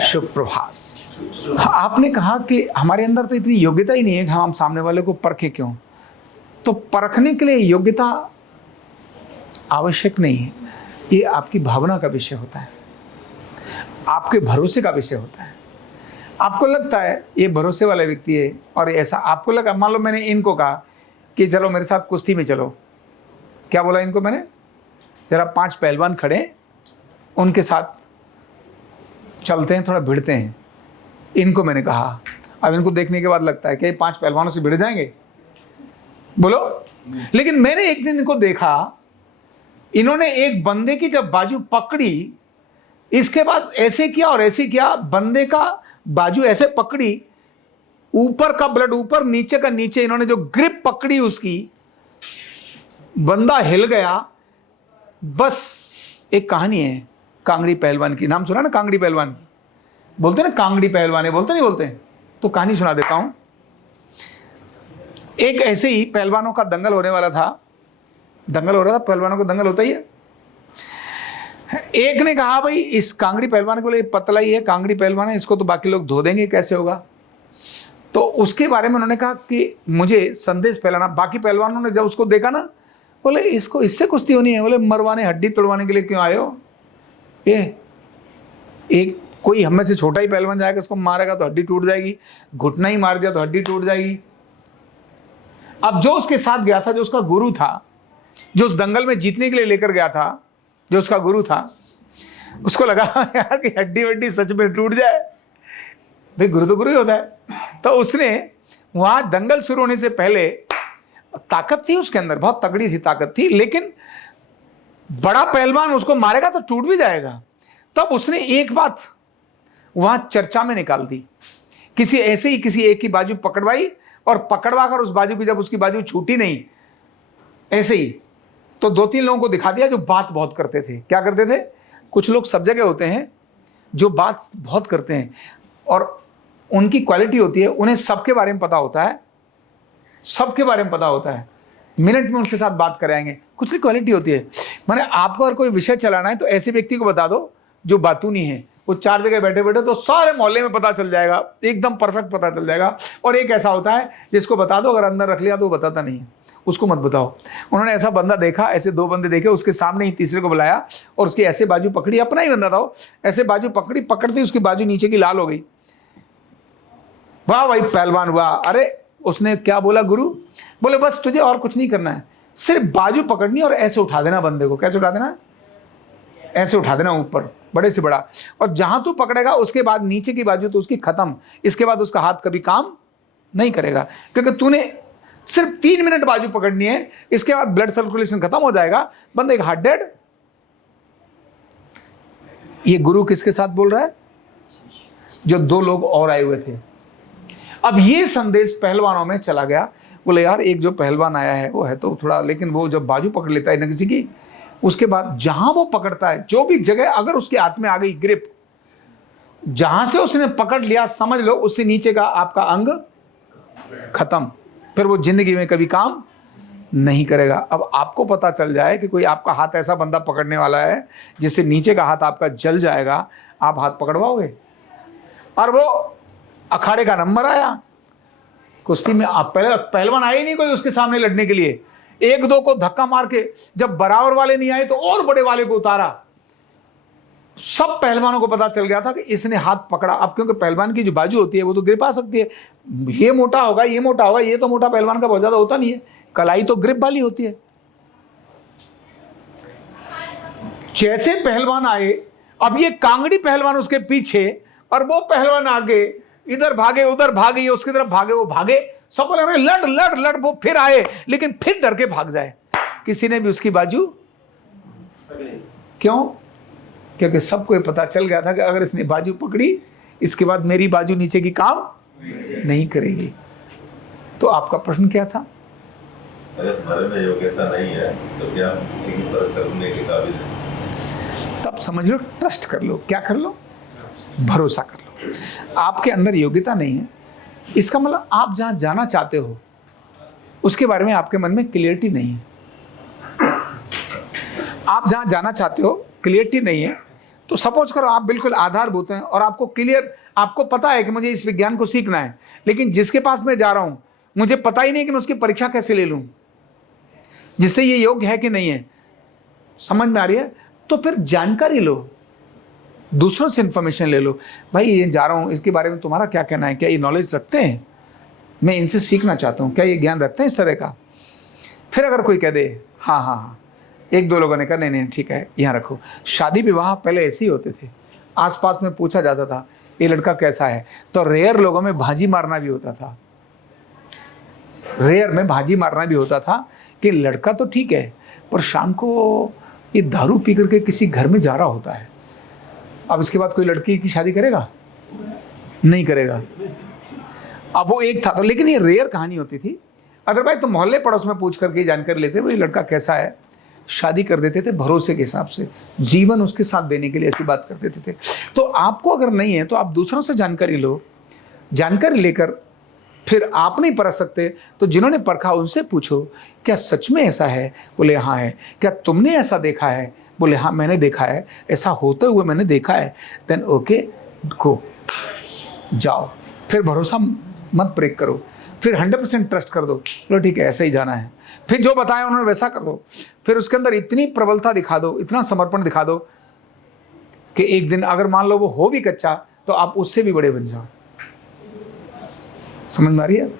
शुभ प्रभात। आपने कहा कि हमारे अंदर तो इतनी योग्यता ही नहीं है कि हम सामने वाले को परखे क्यों। तो परखने के लिए योग्यता आवश्यक नहीं है, ये आपकी भावना का विषय होता है, आपके भरोसे का विषय होता है। आपको लगता है ये भरोसे वाला व्यक्ति है और ऐसा आपको लगा, मान लो मैंने इनको कहा कि चलो मेरे साथ कुश्ती में चलो। क्या बोला इनको मैंने? जरा 5 पहलवान खड़े, उनके साथ चलते हैं, थोड़ा भिड़ते हैं। इनको मैंने कहा। अब इनको देखने के बाद लगता है कि 5 पहलवानों से भिड़ जाएंगे? बोलो। लेकिन मैंने एक दिन इनको देखा, इन्होंने एक बंदे की जब बाजू पकड़ी, इसके बाद ऐसे किया और ऐसे किया, बंदे का बाजू ऐसे पकड़ी, ऊपर का ब्लड ऊपर, नीचे का नीचे, इन्होंने जो ग्रिप पकड़ी उसकी, बंदा हिल गया। बस एक कहानी है कांगड़ी पहलवान की, नाम सुना ना? कांगड़ी पहलवान बोलते ना, कांगड़ी पहलवान है, बोलते नहीं बोलते? तो कहानी सुना देता हूं। एक ऐसे ही पहलवानों का दंगल होने वाला था, दंगल हो रहा था, पहलवानों का दंगल होता ही है। एक ने कहा भाई इस कांगड़ी पहलवान को, पतला ही है, कांगड़ी पहलवान है, इसको तो बाकी लोग धो देंगे, कैसे होगा? तो उसके बारे में उन्होंने कहा कि मुझे संदेश फैलाना। बाकी पहलवानों ने जब उसको देखा ना, बोले इसको इससे कुश्ती होनी है। बोले मरवाने, हड्डी तोड़वाने के लिए क्यों आए हो? ये एक कोई हम में से छोटा ही पहलवान जाएगा, उसको मारेगा तो हड्डी टूट जाएगी, घुटना ही मार दिया तो हड्डी टूट जाएगी। अब जो उसके साथ गया था, जो उसका गुरु था, जो उस दंगल में जीतने के लिए लेकर गया था, जो उसका गुरु था, उसको लगा यार कि हड्डी वड्डी सच में टूट जाए, भाई गुरु तो गुरु ही होता है। तो उसने वहां दंगल शुरू होने से पहले, ताकत थी उसके अंदर, बहुत तगड़ी थी, ताकत थी, लेकिन बड़ा पहलवान उसको मारेगा तो टूट भी जाएगा। तब उसने एक बात वहां चर्चा में निकाल दी, किसी ऐसे ही किसी एक की बाजू पकड़वाई, और पकड़वाकर उस बाजू की जब उसकी बाजू छूटी नहीं, ऐसे ही तो 2-3 लोगों को दिखा दिया जो बात बहुत करते थे। क्या करते थे? कुछ लोग सब जगह होते हैं जो बात बहुत करते हैं और उनकी क्वालिटी होती है, उन्हें सबके बारे में पता होता है, सबके बारे में पता होता है, मिनट में उनके साथ बात कराएंगे। कुछ की क्वालिटी होती है। माने आपको अगर कोई विषय चलाना है तो ऐसे व्यक्ति को बता दो जो बातूनी है, वो 4 जगह बैठे बैठे तो सारे मोहल्ले में पता चल जाएगा, एकदम परफेक्ट पता चल जाएगा। और एक ऐसा होता है जिसको बता दो, अगर अंदर रख लिया तो वो बताता नहीं है, उसको मत बताओ। उन्होंने ऐसा बंदा देखा, ऐसे 2 बंदे देखे, उसके सामने ही तीसरे को बुलाया और उसकी ऐसे बाजू पकड़ी, अपना ही बंदा था वो, ऐसे बाजू पकड़ी, पकड़ती उसकी बाजू नीचे की लाल हो गई। वाह भाई पहलवान वाह। अरे उसने क्या बोला गुरु? बोले बस तुझे और कुछ नहीं करना है, सिर्फ बाजू पकड़नी और ऐसे उठा देना बंदे को। कैसे उठा देना? ऐसे उठा देना ऊपर, बड़े से बड़ा, और जहां तू पकड़ेगा उसके बाद नीचे की बाजू तो उसकी खत्म। इसके बाद उसका हाथ कभी काम नहीं करेगा, क्योंकि तूने सिर्फ 3 मिनट बाजू पकड़नी है, इसके बाद ब्लड सर्कुलेशन खत्म हो जाएगा, बंदे का हाथ डेड। ये गुरु किसके साथ बोल रहा है? जो 2 लोग और आए हुए थे। अब ये संदेश पहलवानों में चला गया। बोले यार एक जो पहलवान आया है वो है तो थोड़ा, लेकिन वो जब बाजू पकड़ लेता है ना किसी की, उसके बाद जहां वो पकड़ता है, जो भी जगह अगर उसके हाथ में आ गई ग्रिप, जहां से उसने पकड़ लिया, समझ लो उससे नीचे का आपका अंग खत्म, फिर वो जिंदगी में कभी काम नहीं करेगा। अब आपको पता चल जाए कि कोई आपका हाथ ऐसा बंदा पकड़ने वाला है जिससे नीचे का हाथ आपका जल जाएगा, आप हाथ पकड़वाओगे? और वो अखाड़े का नंबर आया कुश्ती में, आप पहलवान आए नहीं कोई उसके सामने लड़ने के लिए, 1-2 को धक्का मार के, जब बराबर वाले नहीं आए तो और बड़े वाले को उतारा। सब पहलवानों को पता चल गया था कि इसने हाथ पकड़ा। अब क्योंकि पहलवान की जो बाजू होती है वो तो ग्रिप आ सकती है, ये मोटा होगा, ये मोटा होगा, ये तो मोटा पहलवान का बहुत ज्यादा होता नहीं है, कलाई तो ग्रिप वाली होती है। जैसे पहलवान आए, अब ये कांगड़ी पहलवान उसके पीछे और वो पहलवान आगे, इधर भागे उधर भागे, ये उसकी तरफ भागे वो भागे, सब बोले अरे लड़ लड़ लड़, वो फिर आए लेकिन फिर डर के भाग जाए। किसी ने भी उसकी बाजू, क्यों? क्योंकि सबको ये पता चल गया था कि अगर इसने बाजू पकड़ी, इसके बाद मेरी बाजू नीचे की काम नहीं करेगी। तो आपका प्रश्न क्या था? अगर तुम्हारे में योग्यता नहीं है तो क्या हम किसी की परख करने के काबिल हैं? तब समझ लो, ट्रस्ट कर लो। क्या कर लो? भरोसा कर लो। आपके अंदर योग्यता नहीं है, इसका मतलब आप जहां जाना चाहते हो उसके बारे में आपके मन में क्लियरिटी नहीं है। आप जहां जाना चाहते हो क्लियरिटी नहीं है, तो सपोज करो आप बिल्कुल आधारभूत हैं और आपको क्लियर, आपको पता है कि मुझे इस विज्ञान को सीखना है, लेकिन जिसके पास मैं जा रहा हूं मुझे पता ही नहीं कि मैं उसकी परीक्षा कैसे ले लूं, जिससे ये योग्य है कि नहीं है। समझ में आ रही है? तो फिर जानकारी लो, दूसरों से इंफॉर्मेशन ले लो। भाई ये जा रहा हूं, इसके बारे में तुम्हारा क्या कहना है, क्या ये नॉलेज रखते हैं, मैं इनसे सीखना चाहता हूं, क्या ये ज्ञान रखते हैं इस तरह का। फिर अगर कोई कह दे हाँ हाँ हाँ, एक दो लोगों ने कहा नहीं नहीं ठीक है यहाँ रखो। शादी विवाह पहले ऐसे ही होते थे, आसपास में पूछा जाता था ये लड़का कैसा है, तो रेयर लोगों में भाजी मारना भी होता था, रेयर में भाजी मारना भी होता था कि लड़का तो ठीक है पर शाम को ये दारू पी करके किसी घर में जा रहा होता है। अब इसके बाद कोई लड़की की शादी करेगा? नहीं करेगा। अब वो एक था तो, लेकिन ये रेयर कहानी होती थी। अदरवाइज तो मोहल्ले पड़ोस में पूछ करके जानकारी लेते, भाई लड़का कैसा है, शादी कर देते थे भरोसे के हिसाब से, जीवन उसके साथ देने के लिए ऐसी बात कर देते थे। तो आपको अगर नहीं है तो आप दूसरों से जानकारी लो, जानकारी लेकर फिर आप नहीं परख सकते तो जिन्होंने परखा उनसे पूछो क्या सच में ऐसा है, बोले हाँ है। क्या तुमने ऐसा देखा है, बोले हाँ मैंने देखा है, ऐसा होते हुए मैंने देखा है। देन ओके गो, जाओ। फिर भरोसा मत ब्रेक करो, फिर 100% ट्रस्ट कर दो, बोलो ठीक है ऐसे ही जाना है। फिर जो बताया उन्होंने वैसा कर दो। फिर उसके अंदर इतनी प्रबलता दिखा दो, इतना समर्पण दिखा दो कि एक दिन अगर मान लो वो हो भी कच्चा तो आप उससे भी बड़े बन जाओ। समझ में आ रही है?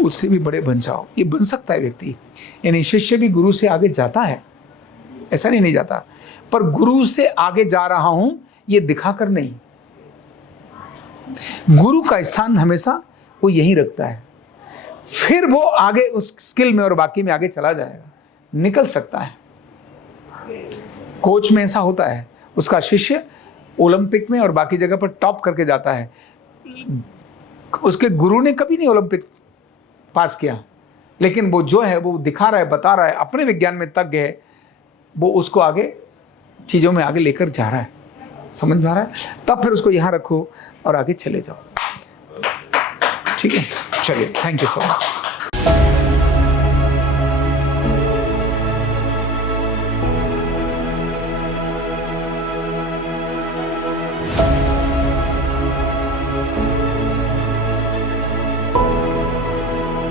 उससे भी बड़े बन जाओ, ये बन सकता है व्यक्ति। यानी शिष्य भी गुरु से आगे जाता है, ऐसा नहीं जाता, पर गुरु से आगे जा रहा हूं ये दिखाकर नहीं। गुरु का स्थान हमेशा वो यहीं रखता है, फिर वो आगे उस स्किल में और बाकी में आगे चला जाएगा, निकल सकता है। कोच में ऐसा होता है, उसका शिष्य ओलंपिक में और बाकी जगह पर टॉप करके जाता है, उसके गुरु ने कभी नहीं ओलंपिक पास किया, लेकिन वो जो है वो दिखा रहा है, बता रहा है, अपने विज्ञान में तज्ञ है, वो उसको आगे चीज़ों में आगे लेकर जा रहा है। समझ में आ रहा है? तब फिर उसको यहाँ रखो और आगे चले जाओ। ठीक है, चलिए, थैंक यू सो मच।